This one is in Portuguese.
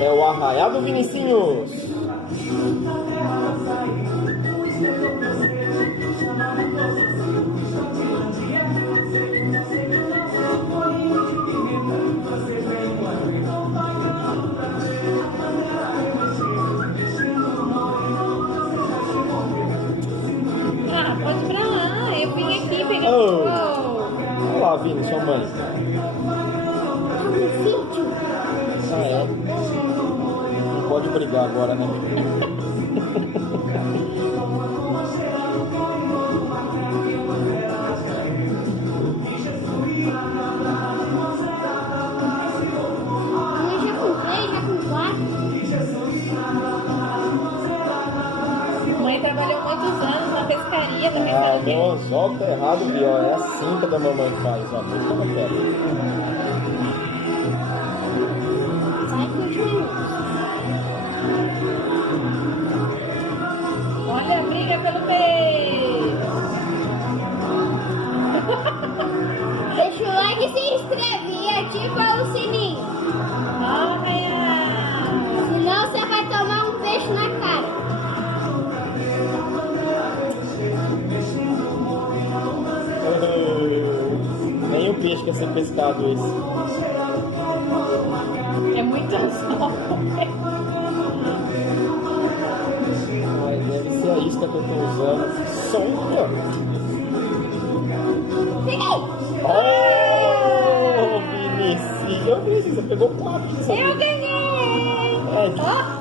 É o arraiado Vinicinhos. Ah, pode ir pra lá. Eu vim aqui pegar Oh. o... Olha lá, Vini, sua mãe. Ah, é? Não pode brigar agora, né? Já com 3, já com 4. Mãe trabalhou muitos anos na pescaria, tá Ah, o pensando meu que... anzol tá errado, viu? É assim que a mamãe faz, ó. Por isso que eu não quero. Sai com 20 minutos. Olha a briga pelo peixe. Deixa o like, se inscreve e ativa o sininho. Olha! Senão você vai tomar um peixe na cara. Nem o peixe quer ser pescado esse. É muito anzol. Ai, deve ser a isca que eu tô usando. Solta! Peguei! Oh, Vinícius! Ô, Vinícius, você pegou 4. Eu ganhei! É,